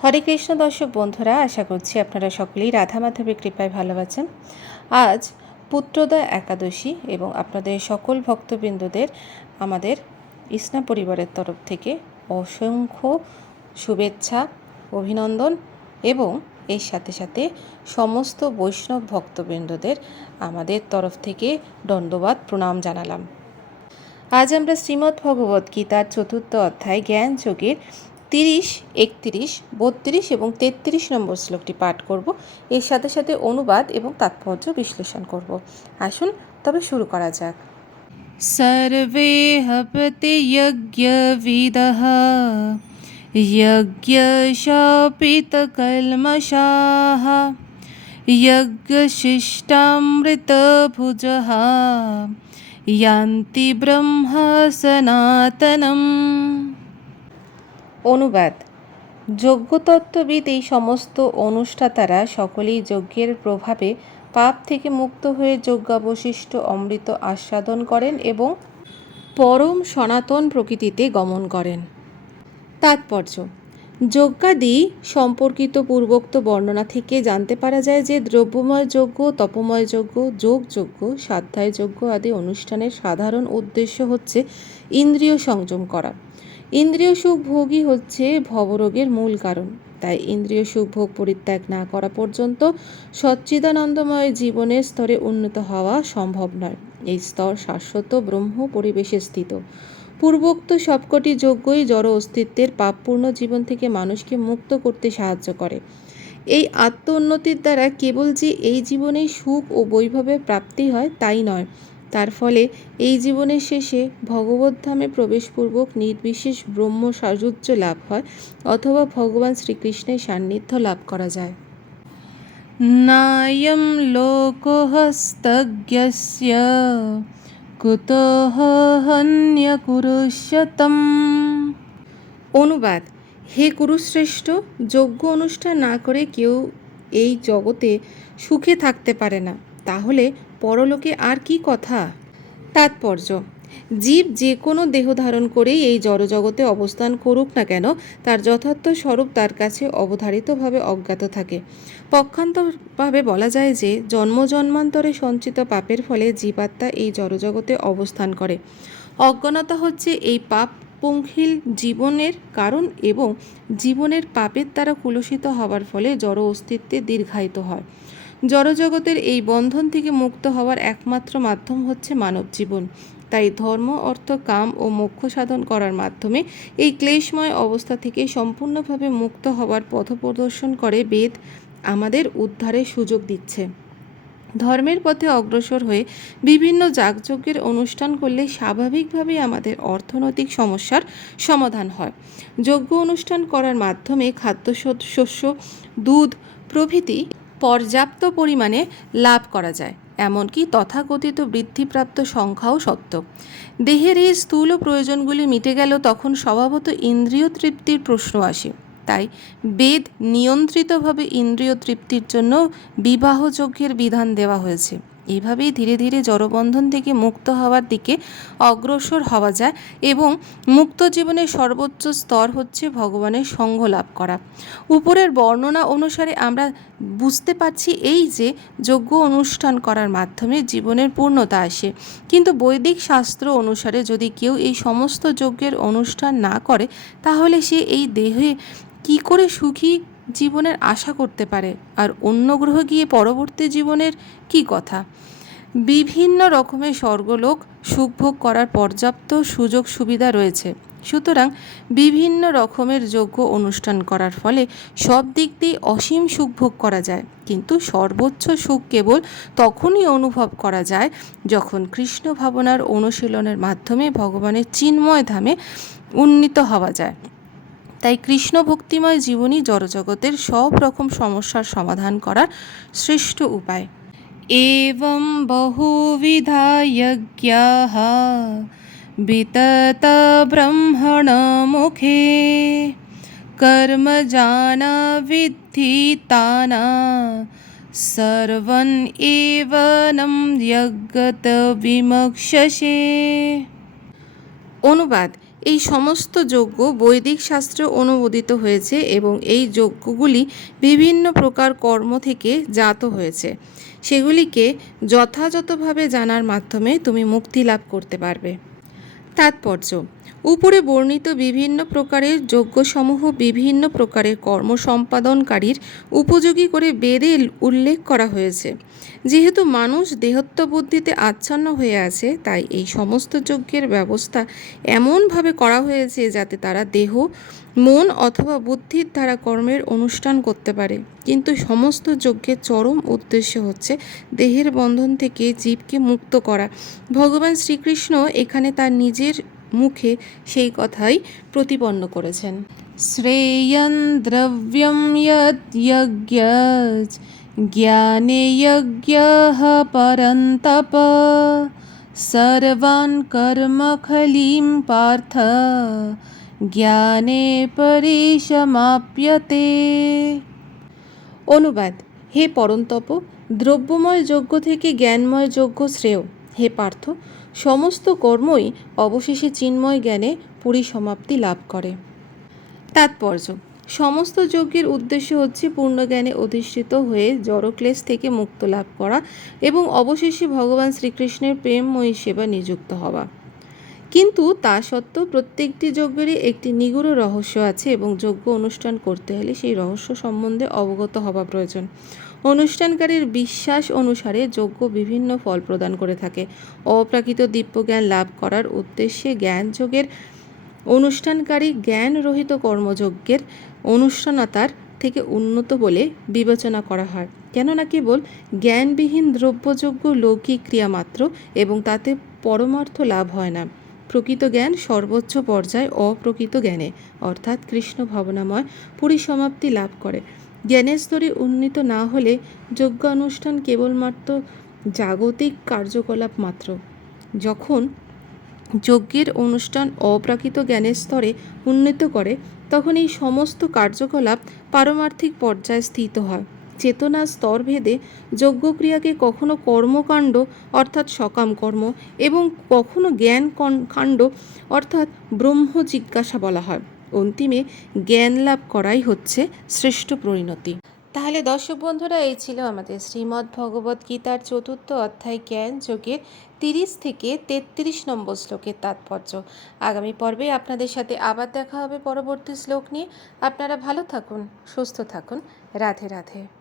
হরে কৃষ্ণ দর্শক বন্ধুরা, আশা করছি আপনারা সকলেই রাধা মাধবের কৃপায় ভালো আছেন। আজ পুত্রদয় একাদশী এবং আপনাদের সকল ভক্তবৃন্দদের আমাদের ইসনা পরিবারের তরফ থেকে অসংখ্য শুভেচ্ছা, অভিনন্দন এবং এর সাথে সাথে সমস্ত বৈষ্ণব ভক্তবৃন্দদের আমাদের তরফ থেকে দণ্ডবাদ, প্রণাম জানালাম। আজ আমরা শ্রীমদ্ ভগবত গীতার চতুর্থ অধ্যায় জ্ঞান যোগের তিরিশ একত্রিশ বত্রিশ এবং তেত্রিশ নম্বর শ্লোকটি পাঠ করব এর সাথে সাথে অনুবাদ এবং তাৎপর্য বিশ্লেষণ করব আসুন তবে শুরু করা যাক सर्वे हपति यज्ञविदः यज्ञशापितकल्मषाः यज्ञशिष्टामृतभुजः यान्ति ब्रह्म सनातनम् অনুবাদ। যজ্ঞতত্ত্ববিদ এই সমস্ত অনুষ্ঠাতারা সকলেই যজ্ঞের প্রভাবে পাপ থেকে মুক্ত হয়ে যজ্ঞাবশিষ্ট অমৃত আস্বাদন করেন এবং পরম সনাতন প্রকৃতিতে গমন করেন। তাৎপর্য, যজ্ঞাদি সম্পর্কিত পূর্বোক্ত বর্ণনা থেকে জানতে পারা যায় যে দ্রব্যময় যজ্ঞ, তপময় যজ্ঞ, যোগ যজ্ঞ, সাধ্যায় যজ্ঞ আদি অনুষ্ঠানের সাধারণ উদ্দেশ্য হচ্ছে ইন্দ্রিয় সংযম করা। ইন্দ্রিয় সুখ ভোগই হচ্ছে ভবরোগের মূল কারণ। তাই ইন্দ্রিয় সুখ ভোগ পরিত্যাগ না করা পর্যন্ত সচ্চিদানন্দময় জীবনের স্তরে উন্নত হওয়া সম্ভব নয়। এই স্তর শাশ্বত ব্রহ্ম পরিবেশে স্থিত। পূর্বোক্ত সবকটি যোগ্যই জড় অস্তিত্বের পাপপূর্ণ জীবন থেকে মানুষকে মুক্ত করতে সাহায্য করে। এই আত্ম উন্নতির দ্বারা কেবল যে এই জীবনেই সুখ ও বৈভবের প্রাপ্তি হয়, তাই নয়। তার ফলে এই জীবনের শেষে ভগবদ্ধামে প্রবেশপূর্বক নির্বিশেষ ব্রহ্ম সাযুজ্য লাভ হয় অথবা ভগবান শ্রীকৃষ্ণের সান্নিধ্য লাভ করা যায়। নায়ম লোকহস্তজ্ঞস্য কুতোহ হন্যকুরুষ্যতম অনুবাদ হে কুরুশ্রেষ্ঠ যোগ্য অনুষ্ঠান না করে কেউ এই জগতে সুখে থাকতে পারে না। তাহলে পরলোকে আর কি কথা? তাৎপর্য। জীব যে কোনো দেহ ধারণ করেই এই জড়জগতে অবস্থান করুক না কেন, তার যথার্থ স্বরূপ তার কাছে অবধারিতভাবে অজ্ঞাত থাকে। পক্ষান্তরভাবে বলা যায় যে জন্ম জন্মান্তরে সঞ্চিত পাপের ফলে জীবাত্মা এই জড়জগতে অবস্থান করে। অজ্ঞানতা হচ্ছে এই পাপ পঙ্খিল জীবনের কারণ এবং জীবনের পাপের দ্বারা কুলসিত হওয়ার ফলে জড় অস্তিত্বে দীর্ঘায়িত হয়। জড়জগতের এই বন্ধন থেকে মুক্ত হওয়ার একমাত্র মাধ্যম হচ্ছে মানব জীবন তাই ধর্ম, অর্থ, কাম ও মোক্ষ সাধন করার মাধ্যমে এই ক্লেশময় অবস্থা থেকে সম্পূর্ণভাবে মুক্ত হওয়ার পথ প্রদর্শন করে বেদ আমাদের উদ্ধারের সুযোগ দিচ্ছে। ধর্মের পথে অগ্রসর হয়ে বিভিন্ন যাগযজ্ঞের অনুষ্ঠান করলে স্বাভাবিকভাবেই আমাদের অর্থনৈতিক সমস্যার সমাধান হয়। যজ্ঞ অনুষ্ঠান করার মাধ্যমে খাদ্য শস্য দুধ প্রভৃতি পর্যাপ্ত পরিমাণে লাভ করা যায়, এমনকি তথাকথিত বৃদ্ধিপ্রাপ্ত সংখ্যাও সত্য। দেহের এই স্থূল প্রয়োজনগুলি মিটে গেল তখন স্বভাবত ইন্দ্রিয় তৃপ্তির প্রশ্ন আসে। তাই বেদ নিয়ন্ত্রিতভাবে ইন্দ্রিয় তৃপ্তির জন্য বিবাহযজ্ঞের বিধান দেওয়া হয়েছে। এভাবেই ধীরে ধীরে জড়বন্ধন থেকে মুক্ত হওয়ার দিকে অগ্রসর হওয়া যায় এবং মুক্ত জীবনের সর্বোচ্চ স্তর হচ্ছে ভগবানের সঙ্গ লাভ করা। উপরের বর্ণনা অনুসারে আমরা বুঝতে পারছি এই যে যজ্ঞ অনুষ্ঠান করার মাধ্যমে জীবনের পূর্ণতা আসে। কিন্তু বৈদিক শাস্ত্র অনুসারে যদি কেউ এই সমস্ত যজ্ঞের অনুষ্ঠান না করে, তাহলে সে এই দেহে কি করে সুখী জীবনের আশা করতে পারে। আর অন্য গ্রহ গিয়ে পরবর্তী জীবনের কি কথা? বিভিন্ন রকমের স্বর্গলোক সুখভোগ করার পর্যাপ্ত সুযোগ সুবিধা রয়েছে। সুতরাং বিভিন্ন রকমের যোগ্য অনুষ্ঠান করার ফলে সব দিক দিয়ে অসীম সুখভোগ করা যায়। কিন্তু সর্বোচ্চ সুখ কেবল তখনই অনুভব করা যায় যখন কৃষ্ণ ভাবনার অনুশীলনের মাধ্যমে ভগবানের চিন্ময় ধামে উন্নীত হওয়া যায়। তাই কৃষ্ণ ভক্তিময় জীবনই জড়জগতের সব রকম সমস্যার সমাধান করার শ্রেষ্ঠ উপায় एवं बहुविधा यज्ञाः वितत ब्रह्मणमुखे कर्मजाना विद्धि ताना सर्वन् एव नं यज्ञत विमक्षसे অনুবাদ এই সমস্ত যজ্ঞ বৈদিক শাস্ত্রে অনুমোদিত হয়েছে এবং এই যজ্ঞগুলি বিভিন্ন প্রকার কর্ম থেকে জাত হয়েছে। সেগুলিকে যথাযথভাবে জানার মাধ্যমে তুমি মুক্তি লাভ করতে পারবে। তাৎপর্য উপরে বর্ণিত বিভিন্ন প্রকারের যজ্ঞসমূহ বিভিন্ন প্রকারের কর্ম সম্পাদনকারীর উপযোগী করে বেদে উল্লেখ করা হয়েছে। যেহেতু মানুষ দেহত্ব বুদ্ধিতে আচ্ছন্ন হয়ে আছে, তাই এই সমস্ত যজ্ঞের ব্যবস্থা এমনভাবে করা হয়েছে যাতে তারা দেহ, মন অথবা বুদ্ধির দ্বারা কর্মের অনুষ্ঠান করতে পারে। কিন্তু সমস্ত যজ্ঞের চরম উদ্দেশ্য হচ্ছে দেহের বন্ধন থেকে জীবকে মুক্ত করা। ভগবান শ্রীকৃষ্ণ এখানে তার নিজের মুখে সেই কথাই প্রতিপন্ন করেছেন। শ্রেয়ন দ্রব্যম জ্ঞানে যজ্ঞ পরন্তপ সর্বান কর্মখলিম পার্থ জ্ঞানে পরিসমাপ্যতে। অনুবাদ হে পরন্তপ দ্রব্যময় যজ্ঞ থেকে জ্ঞানময় যজ্ঞ শ্রেয়। হে পার্থ সমস্ত কর্মই অবশেষে চিন্ময় জ্ঞানে পরিসমাপ্তি লাভ করে। তাৎপর্য, সমস্ত যজ্ঞের উদ্দেশ্য হচ্ছে পূর্ণ জ্ঞানে অধিষ্ঠিত হয়ে জড়ক্লেশ থেকে মুক্ত লাভ করা এবং অবশেষে ভগবান শ্রীকৃষ্ণের প্রেমময়ী সেবা নিযুক্ত হওয়া। কিন্তু তা সত্ত্বেও প্রত্যেকটি যজ্ঞেরই একটি নিগুড় রহস্য আছে এবং যজ্ঞ অনুষ্ঠান করতে হলে সেই রহস্য সম্বন্ধে অবগত হওয়া প্রয়োজন। অনুষ্ঠানকারীর বিশ্বাস অনুসারে যজ্ঞ বিভিন্ন ফল প্রদান করে থাকে। অপ্রাকৃত দিব্যজ্ঞান লাভ করার উদ্দেশ্যে জ্ঞান যোগের অনুষ্ঠানকারী জ্ঞান রহিত কর্মযজ্ঞের অনুষ্ঠানতার থেকে উন্নত বলে বিবেচনা করা হয়। কেননা কেবল জ্ঞানবিহীন দ্রব্যযোগ্য লৌকিক ক্রিয়া মাত্র এবং তাতে পরমার্থ লাভ হয় না। প্রকৃত জ্ঞান সর্বোচ্চ পর্যায়ে অপ্রকৃত জ্ঞানে, অর্থাৎ কৃষ্ণ ভাবনাময় পরিসমাপ্তি লাভ করে। জ্ঞানের স্তরে উন্নীত না হলে যজ্ঞ অনুষ্ঠান কেবলমাত্র জাগতিক কার্যকলাপ মাত্র। যখন যজ্ঞের অনুষ্ঠান অপ্রাকৃত জ্ঞানের স্তরে উন্নীত করে, তখন এই সমস্ত কার্যকলাপ পারমার্থিক পর্যায়ে স্থিত হয়। চেতনার স্তরভেদে যজ্ঞক্রিয়াকে কখনো কর্মকাণ্ড, অর্থাৎ সকাম কর্ম এবং কখনো জ্ঞান কাণ্ড অর্থাৎ ব্রহ্ম জিজ্ঞাসা বলা হয়। অন্তিমে জ্ঞান লাভ করাই হচ্ছে শ্রেষ্ঠ পরিণতি। তাহলে দর্শক বন্ধুরা, এই ছিল আমাদের শ্রীমদ্ ভগবত গীতার চতুর্থ অধ্যায় জ্ঞান যোগের তিরিশ থেকে তেত্রিশ নম্বর শ্লোকের তাৎপর্য। আগামী পর্বে আপনাদের সাথে আবার দেখা হবে পরবর্তী শ্লোক নিয়ে। আপনারা ভালো থাকুন, সুস্থ থাকুন। রাধে রাধে।